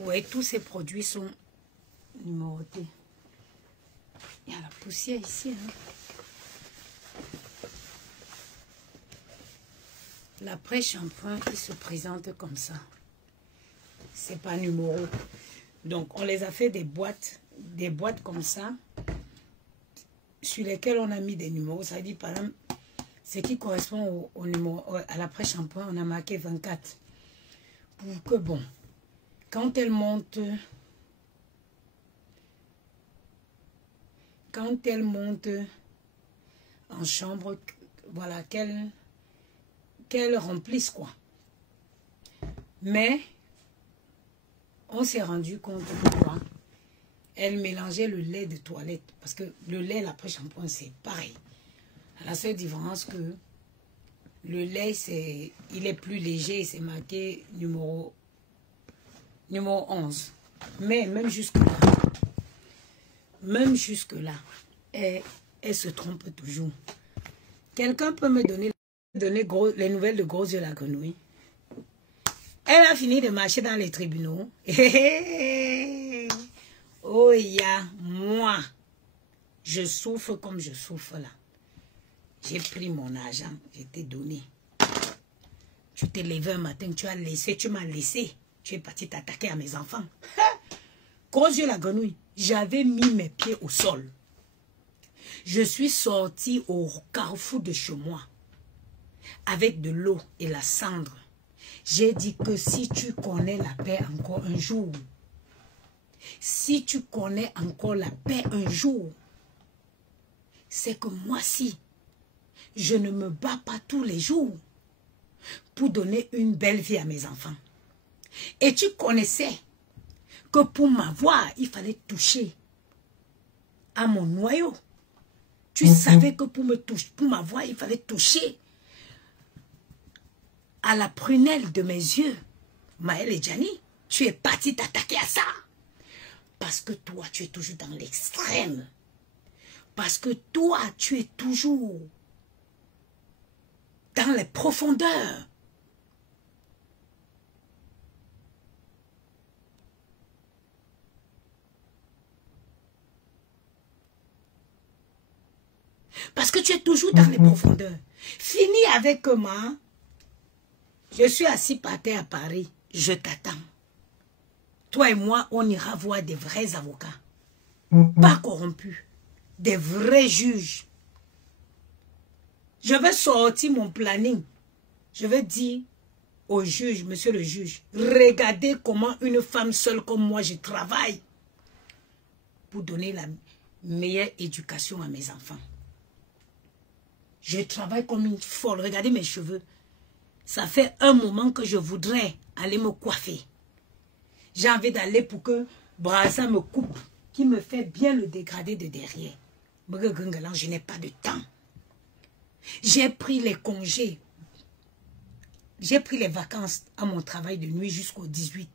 Ouais, tous ces produits sont numérotés. Il y a la poussière ici. Hein. L'après-shampoing, il se présente comme ça. C'est pas numéro. Donc, on les a fait des boîtes comme ça, sur lesquelles on a mis des numéros. Ça veut dire, par exemple, ce qui correspond au numéro, à l'après-shampoing, on a marqué 24. Pour que, bon, quand elle monte en chambre, voilà, qu'elle remplisse, quoi. Mais, on s'est rendu compte que quoi, elle mélangeait le lait de toilette. Parce que le lait, l'après-shampoing, c'est pareil. La seule différence que le lait, il est plus léger, c'est marqué numéro 11. Mais même jusque-là, elle se trompe toujours. Quelqu'un peut me donner les nouvelles de Gros Yeux la Grenouille? Elle a fini de marcher dans les tribunaux. Oh, moi, je souffre comme je souffre là. J'ai pris mon argent, je t'ai donné. Tu t'es levé un matin, tu m'as laissé. Tu es parti t'attaquer à mes enfants. Gros Yeux la Grenouille, j'avais mis mes pieds au sol. Je suis sortie au carrefour de chez moi avec de l'eau et la cendre. J'ai dit que si tu connais la paix encore un jour, si tu connais encore la paix un jour, c'est que moi-ci, je ne me bats pas tous les jours pour donner une belle vie à mes enfants. Et tu connaissais que pour m'avoir, il fallait toucher à mon noyau. Tu savais que pour m'avoir, il fallait toucher à la prunelle de mes yeux. Maël et Gianni, tu es parti t'attaquer à ça. Parce que toi, tu es toujours dans l'extrême. Parce que toi, tu es toujours dans les profondeurs. Parce que tu es toujours dans les profondeurs. Fini avec moi. Je suis assis par terre à Paris. Je t'attends. Toi et moi, on ira voir des vrais avocats. Pas corrompus. Des vrais juges. Je vais sortir mon planning. Je vais dire au juge, monsieur le juge, regardez comment une femme seule comme moi, je travaille pour donner la meilleure éducation à mes enfants. Je travaille comme une folle. Regardez mes cheveux. Ça fait un moment que je voudrais aller me coiffer. J'ai envie d'aller pour que Brassa me coupe, qui me fait bien le dégradé de derrière. Je n'ai pas de temps. J'ai pris les congés. J'ai pris les vacances à mon travail de nuit jusqu'au 18.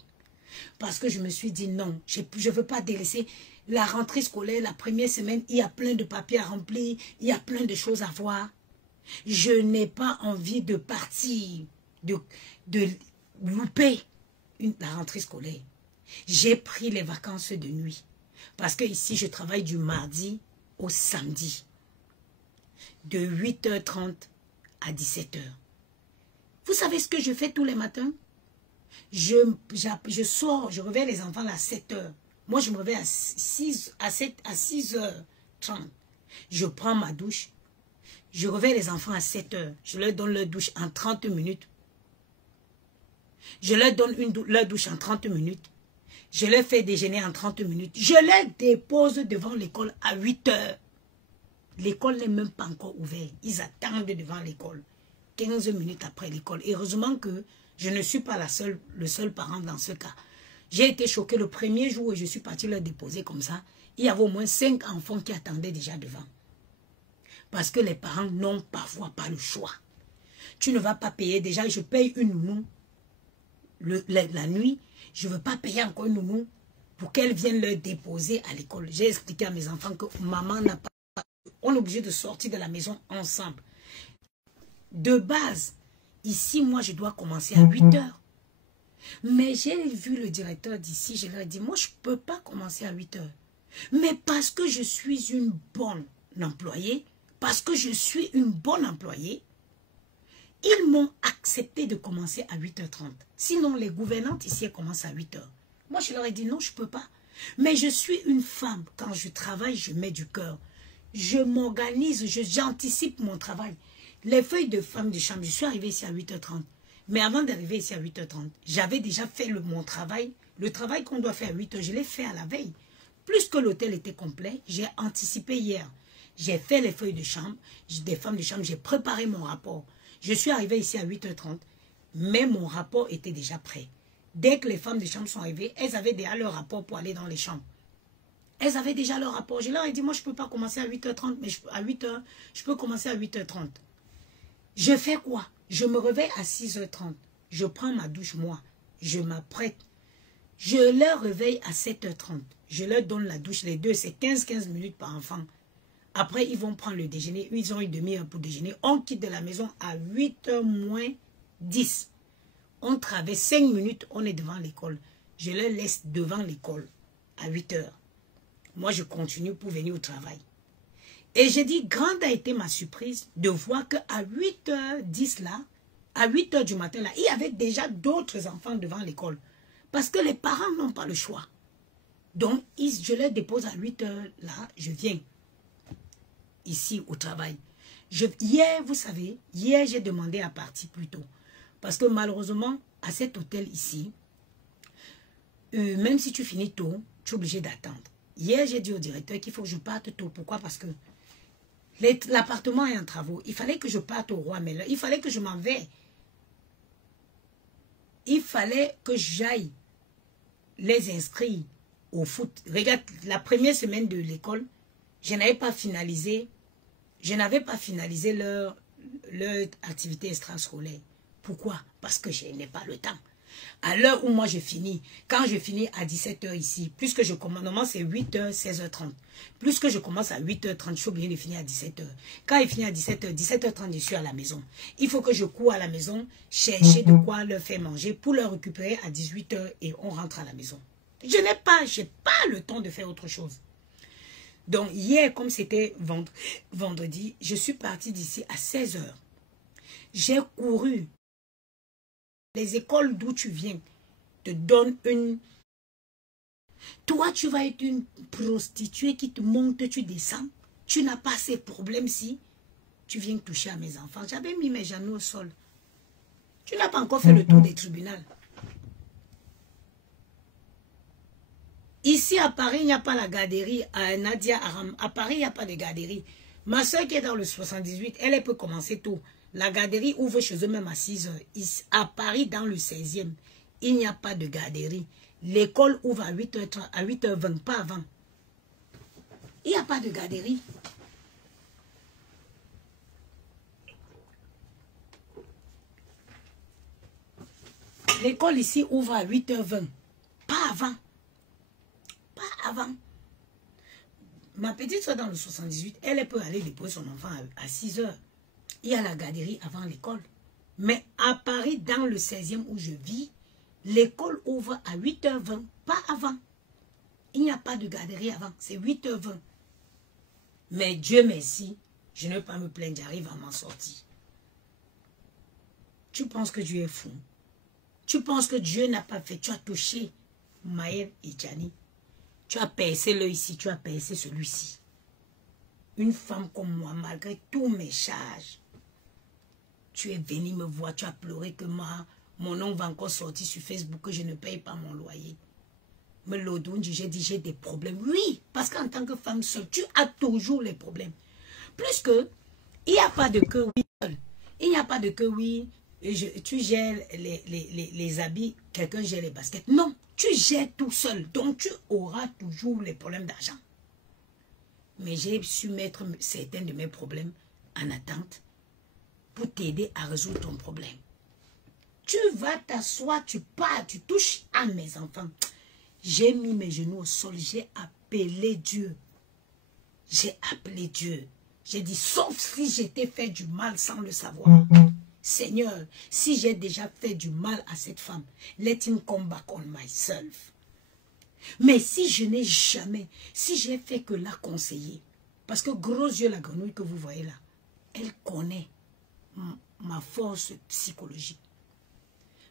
Parce que je me suis dit non, je ne veux pas délaisser la rentrée scolaire, la première semaine. Il y a plein de papiers à remplir, il y a plein de choses à voir. Je n'ai pas envie de partir, de louper la rentrée scolaire. J'ai pris les vacances de nuit. Parce que ici, je travaille du mardi au samedi. De 8h30 à 17h. Vous savez ce que je fais tous les matins? Je sors, je réveille les enfants à 7h. Moi, je me réveille à 6h30. Je prends ma douche. Je réveille les enfants à 7h. Je leur donne leur douche en 30 minutes. Je leur donne leur douche en 30 minutes. Je leur fais déjeuner en 30 minutes. Je les dépose devant l'école à 8h. L'école n'est même pas encore ouverte. Ils attendent devant l'école. 15 minutes après l'école. Heureusement que je ne suis pas le seul parent dans ce cas. J'ai été choquée le premier jour où je suis partie leur déposer comme ça. Il y avait au moins 5 enfants qui attendaient déjà devant. Parce que les parents n'ont parfois pas le choix. Tu ne vas pas payer. Déjà, je paye une nounou la nuit. Je ne veux pas payer encore une nounou pour qu'elle vienne leur déposer à l'école. J'ai expliqué à mes enfants que maman n'a pas... On est obligé de sortir de la maison ensemble. De base, ici, moi, je dois commencer à 8h. Mais j'ai vu le directeur d'ici, je leur ai dit, moi je ne peux pas commencer à 8 heures. Mais parce que je suis une bonne employée, parce que je suis une bonne employée, ils m'ont accepté de commencer à 8h30. Sinon, les gouvernantes ici, elles commencent à 8 heures. Moi, je leur ai dit non, je ne peux pas. Mais je suis une femme. Quand je travaille, je mets du cœur. Je m'organise, j'anticipe mon travail. Les feuilles de femme de chambre, je suis arrivée ici à 8h30. Mais avant d'arriver ici à 8h30, j'avais déjà fait mon travail. Le travail qu'on doit faire à 8h, je l'ai fait à la veille. Plus que l'hôtel était complet, j'ai anticipé hier. J'ai fait les feuilles de chambre, des femmes de chambre, j'ai préparé mon rapport. Je suis arrivée ici à 8h30, mais mon rapport était déjà prêt. Dès que les femmes de chambre sont arrivées, elles avaient déjà leur rapport pour aller dans les chambres. Elles avaient déjà leur rapport. Je leur ai dit, moi je ne peux pas commencer à 8h30, mais à 8h, je peux commencer à 8h30. Je fais quoi? Je me réveille à 6h30. Je prends ma douche, moi. Je m'apprête. Je leur réveille à 7h30. Je leur donne la douche, les deux, c'est 15 minutes par enfant. Après, ils vont prendre le déjeuner. Ils ont une demi-heure pour déjeuner. On quitte de la maison à 8h moins 10. On traverse 5 minutes, on est devant l'école. Je les laisse devant l'école à 8h. Moi, je continue pour venir au travail. Et j'ai dit, grande a été ma surprise de voir qu'à 8h10 là, à 8h du matin là, il y avait déjà d'autres enfants devant l'école. Parce que les parents n'ont pas le choix. Donc, je les dépose à 8h là, je viens ici au travail. Hier, vous savez, hier j'ai demandé à partir plus tôt. Parce que malheureusement, à cet hôtel ici, même si tu finis tôt, tu es obligé d'attendre. Hier, j'ai dit au directeur qu'il faut que je parte tôt. Pourquoi? Parce que l'appartement est en travaux. Il fallait que je parte au Roi Merlin. Il fallait que je m'en vais. Il fallait que j'aille les inscrire au foot. Regarde, la première semaine de l'école, je n'avais pas finalisé leur activité extrascolaire. Pourquoi? Parce que je n'ai pas le temps. À l'heure où moi je finis, quand je finis à 17h ici, plus que je commence, normalement c'est 8h, 16h30. Plus que je commence à 8h30, je suis obligé de finir à 17h. Quand il finit à 17h, 17h30, je suis à la maison. Il faut que je cours à la maison, chercher de quoi leur faire manger pour leur récupérer à 18h et on rentre à la maison. Je n'ai pas le temps de faire autre chose. Donc hier, comme c'était vendredi, je suis partie d'ici à 16h. J'ai couru. Les écoles d'où tu viens te donnent une... Toi, tu vas être une prostituée qui te monte, tu descends. Tu n'as pas ces problèmes si tu viens toucher à mes enfants. J'avais mis mes genoux au sol. Tu n'as pas encore fait le tour des tribunaux. Ici à Paris, il n'y a pas la garderie à Nadia Aram. À Paris, il n'y a pas de garderie. Ma soeur qui est dans le 78, elle peut commencer tôt. La garderie ouvre chez eux même à 6h. À Paris, dans le 16e, il n'y a pas de garderie. L'école ouvre à 8h30, à 8h20, pas avant. Il n'y a pas de garderie. L'école ici ouvre à 8h20, pas avant. Pas avant. Ma petite soeur dans le 78, elle peut aller déposer son enfant à 6h. Il y a la garderie avant l'école. Mais à Paris, dans le 16e où je vis, l'école ouvre à 8h20, pas avant. Il n'y a pas de garderie avant, c'est 8h20. Mais Dieu merci, je ne vais pas me plaindre, j'arrive à m'en sortir. Tu penses que Dieu est fou? Tu penses que Dieu n'a pas fait? Tu as touché Maël et Gianni. Tu as percé l'œil ici, tu as percé celui-ci. Une femme comme moi, malgré tous mes charges, tu es venu me voir, tu as pleuré que mon nom va encore sortir sur Facebook, que je ne paye pas mon loyer. Mais l'autre, j'ai dit, j'ai des problèmes. Oui, parce qu'en tant que femme seule, tu as toujours les problèmes. Plus que, il n'y a pas de que oui seul. Il n'y a pas de que oui, tu gères les habits, quelqu'un gère les baskets. Non, tu gères tout seul. Donc, tu auras toujours les problèmes d'argent. Mais j'ai su mettre certains de mes problèmes en attente pour t'aider à résoudre ton problème. Tu vas t'asseoir, tu pars, tu touches à mes enfants. J'ai mis mes genoux au sol, j'ai appelé Dieu. J'ai appelé Dieu. J'ai dit, sauf si j'étais fait du mal sans le savoir. Seigneur, si j'ai déjà fait du mal à cette femme, let him come back on myself. Mais si je n'ai jamais, si j'ai fait que la conseiller, parce que gros yeux, la grenouille que vous voyez là, elle connaît ma force psychologique.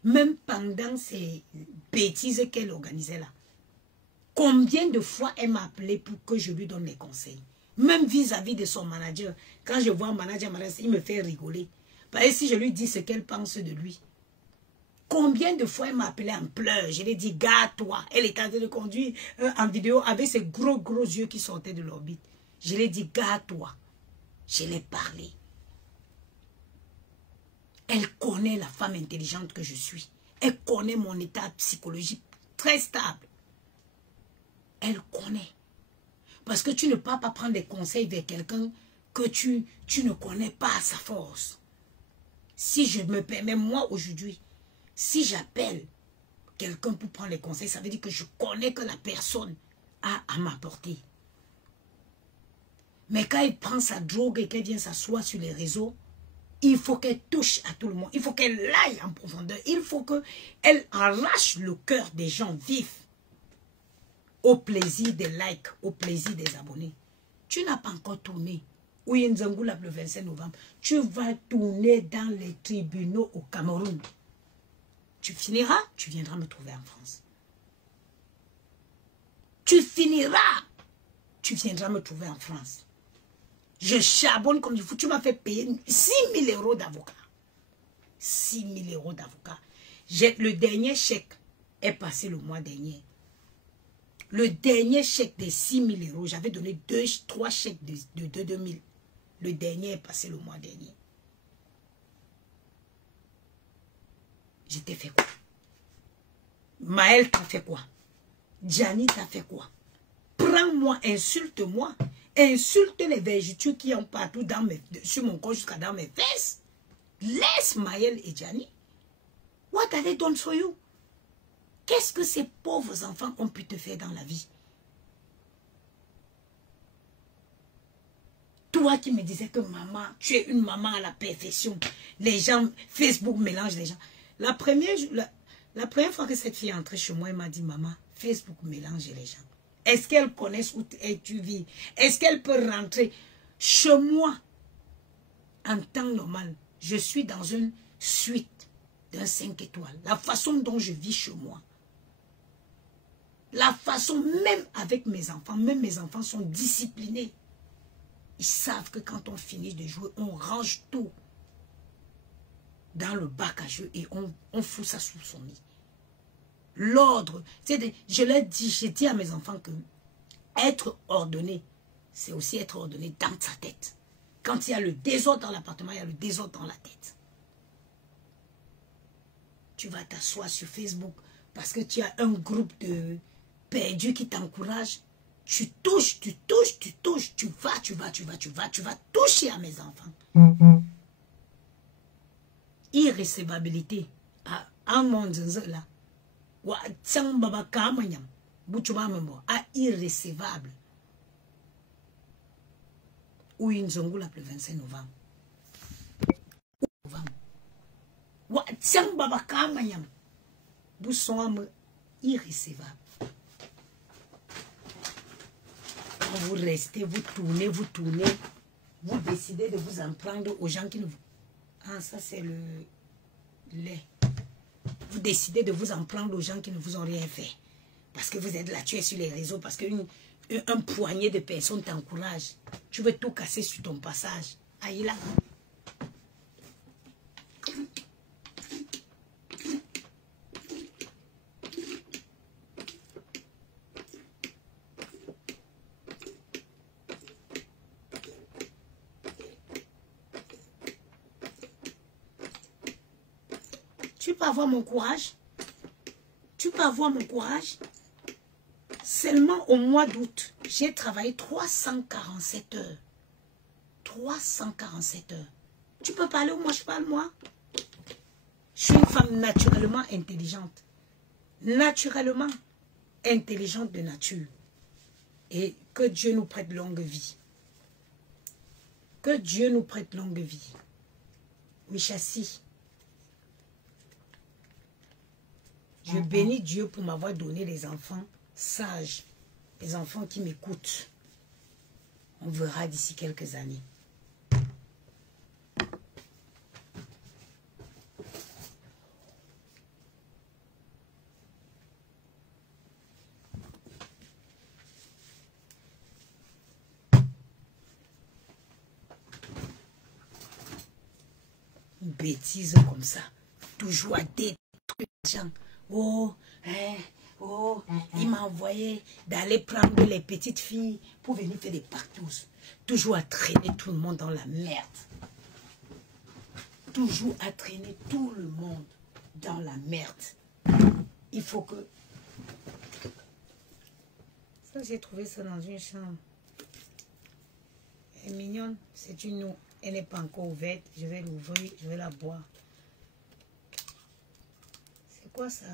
Même pendant ces bêtises qu'elle organisait là, combien de fois elle m'a appelé pour que je lui donne des conseils. Même vis-à-vis de son manager. Quand je vois un manager, il me fait rigoler. Parce que si je lui dis ce qu'elle pense de lui. Combien de fois elle m'a appelé en pleurs. Je lui ai dit, gars-toi. Elle était en train de conduire en vidéo avec ses gros yeux qui sortaient de l'orbite. Je lui ai dit, gars-toi. Je l'ai parlé. Elle connaît la femme intelligente que je suis. Elle connaît mon état psychologique très stable. Elle connaît. Parce que tu ne peux pas prendre des conseils vers quelqu'un que tu ne connais pas sa force. Si je me permets, moi aujourd'hui, si j'appelle quelqu'un pour prendre les conseils, ça veut dire que je connais que la personne a à m'apporter. Mais quand elle prend sa drogue et qu'elle vient s'asseoir sur les réseaux, il faut qu'elle touche à tout le monde. Il faut qu'elle aille en profondeur. Il faut qu'elle arrache le cœur des gens vifs. Au plaisir des likes, au plaisir des abonnés. Tu n'as pas encore tourné. Oui, Nzangoula le 25 novembre. Tu vas tourner dans les tribunaux au Cameroun. Tu finiras, tu viendras me trouver en France. Tu finiras, tu viendras me trouver en France. Je charbonne comme il faut. Tu m'as fait payer 6 000 € d'avocat. 6 000 € d'avocat. Le dernier chèque est passé le mois dernier. Le dernier chèque de 6 000 €, j'avais donné 3 chèques de 2 000. Le dernier est passé le mois dernier. Je t'ai fait quoi? Maël t'a fait quoi? Gianni t'a fait quoi? Prends-moi, insulte-moi. Insulte les vergetures qui ont partout sur mon corps jusqu'à dans mes fesses. Laisse Maël et Gianni. What have they done for you? Qu'est-ce que ces pauvres enfants ont pu te faire dans la vie? Toi qui me disais que maman, tu es une maman à la perfection. Les gens, Facebook mélange les gens. La première fois que cette fille est entrée chez moi, elle m'a dit, maman, Facebook mélange les gens. Est-ce qu'elle connaît où tu vis? Est-ce qu'elle peut rentrer chez moi? En temps normal, je suis dans une suite d'un 5 étoiles. La façon dont je vis chez moi. La façon, même avec mes enfants sont disciplinés. Ils savent que quand on finit de jouer, on range tout dans le bac à jeu et on fout ça sous son lit. L'ordre, j'ai dit à mes enfants que être ordonné, c'est aussi être ordonné dans sa tête. Quand il y a le désordre dans l'appartement, il y a le désordre dans la tête. Tu vas t'asseoir sur Facebook parce que tu as un groupe de perdus qui t'encouragent. Tu touches, tu vas toucher à mes enfants. Irrécevabilité. À mon là. Irrécevable. Ou une zongoula le 25 novembre. Irrécevable. Vous restez, vous tournez, vous décidez de vous en prendre aux gens qui ne vous... Ah, ça c'est le lait. Vous décidez de vous en prendre aux gens qui ne vous ont rien fait. Parce que vous êtes là, tu es sur les réseaux, parce qu'un poignet de personnes t'encourage. Tu veux tout casser sur ton passage. Aïe là. Tu peux avoir mon courage. Tu peux avoir mon courage. Seulement au mois d'août, j'ai travaillé 347 heures. 347 heures. Tu peux parler ou moi je parle, moi? Je suis une femme naturellement intelligente. Naturellement intelligente de nature. Et que Dieu nous prête longue vie. Que Dieu nous prête longue vie. Oui, chassis. Je bénis Dieu pour m'avoir donné des enfants sages, des enfants qui m'écoutent. On verra d'ici quelques années. Une bêtise comme ça. Toujours à détruire les gens. Oh, hein, oh, il m'a envoyé d'aller prendre les petites filles pour venir faire des partous. Toujours à traîner tout le monde dans la merde. Toujours à traîner tout le monde dans la merde. Il faut que... Ça, j'ai trouvé ça dans une chambre. Elle est mignonne. C'est une eau. Elle n'est pas encore ouverte. Je vais l'ouvrir. Je vais la boire. C'est quoi ça?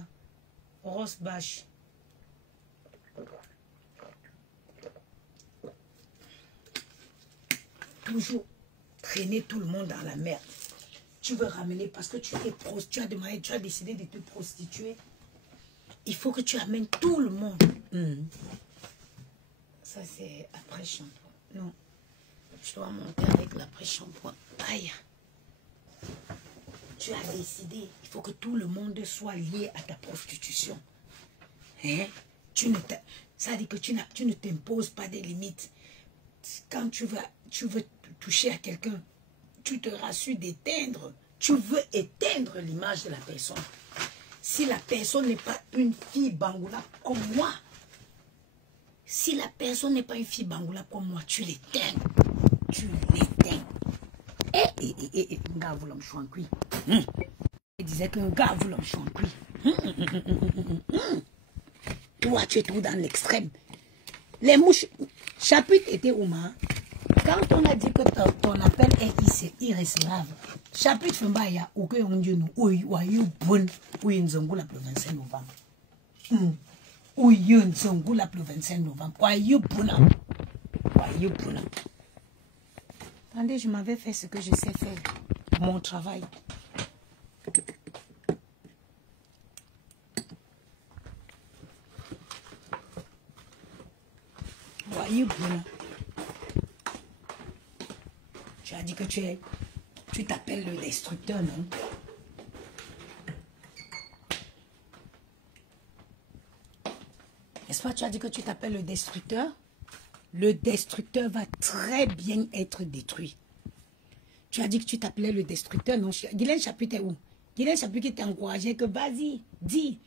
Rose bâche. Toujours traîner tout le monde dans la merde. Tu veux ramener parce que tu as demandé, tu as décidé de te prostituer. Il faut que tu amènes tout le monde. Ça, c'est après shampoing. Non. Je dois monter avec l'après-shampoing. Aïe. Tu as décidé. Il faut que tout le monde soit lié à ta prostitution. Hein? Ça dit que tu ne t'imposes pas des limites. Quand tu veux toucher à quelqu'un, tu te rassures d'éteindre. Tu veux éteindre l'image de la personne. Si la personne n'est pas une fille bangoula comme moi, si la personne n'est pas une fille bangoula comme moi, tu l'éteins. Tu l'éteins. Un gars voulait me chouancui. Il disait qu'un gars voulait me chouancui. Toi, tu es tout dans l'extrême. Les mouches, chapitre était où, ma? Quand on a dit que ton appel est irrécevable, chapitre Fembaya, ou que on dit nous, ou you bon, ou une zongoula le 25 novembre. Ou une zongoula le 25 novembre. Ou you bon. Ou you bon. Attendez, je m'avais fait ce que je sais faire. Mon travail. Ou you bon. Tu as dit que tu t'appelles le destructeur, non? N'est-ce pas, tu as dit que tu t'appelles le destructeur? Le destructeur va très bien être détruit. Tu as dit que tu t'appelais le destructeur, non? Guylaine Chapuis est où? Guylaine Chapuis qui t'encourageait que vas-y, dis.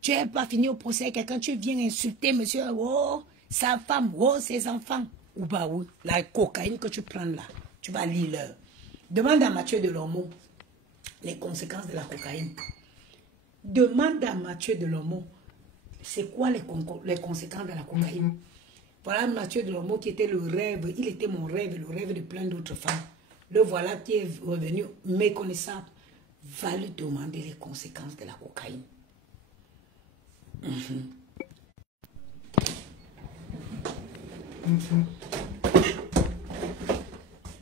Tu n'es pas fini au procès, quelqu'un, tu viens insulter monsieur, oh, sa femme, oh, ses enfants. Ou bah oui, la cocaïne que tu prends là. Tu vas lire l'heure. Demande à Mathieu Delormeau les conséquences de la cocaïne. Demande à Mathieu Delormeau c'est quoi les conséquences de la cocaïne. Voilà Mathieu Delormeau qui était le rêve, il était mon rêve, le rêve de plein d'autres femmes. Le voilà qui est revenu méconnaissable. Va lui demander les conséquences de la cocaïne.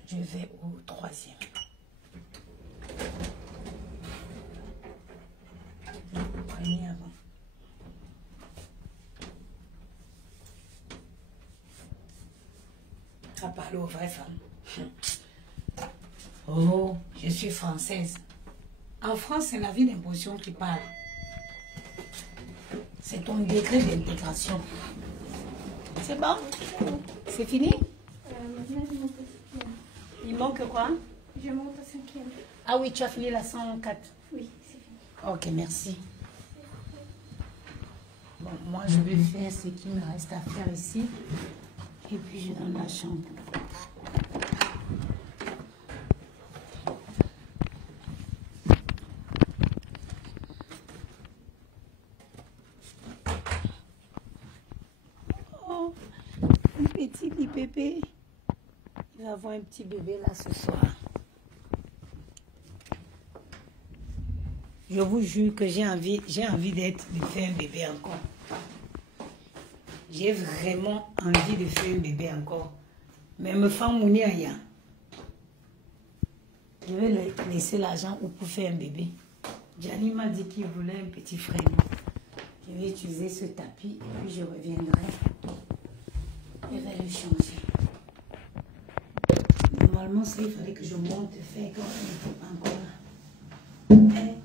Je vais au troisième. Le premier avant. Ça parle aux vraies femmes. Oh, je suis française. En France, c'est la vie d'imposition qui parle. C'est ton degré d'intégration. C'est bon? C'est fini? Maintenant, je monte au 5e. Il manque quoi? Je monte au 5e. Ah oui, tu as fini la 104. Oui, c'est fini. Ok, merci. Bon, moi, je vais faire ce qui me reste à faire ici. Et puis, je donne la chambre. Oh, un petit lit bébé. Il va avoir un petit bébé là ce soir. Je vous jure que j'ai envie de faire un bébé encore. J'ai vraiment envie de faire un bébé encore. Mais me femme mouni aya. Je vais laisser l'argent pour faire un bébé. Gianni m'a dit qu'il voulait un petit frère. vais utiliser ce tapis et puis je reviendrai. Je vais le changer. Normalement, ça, il fallait que je monte, faire encore un peu encore.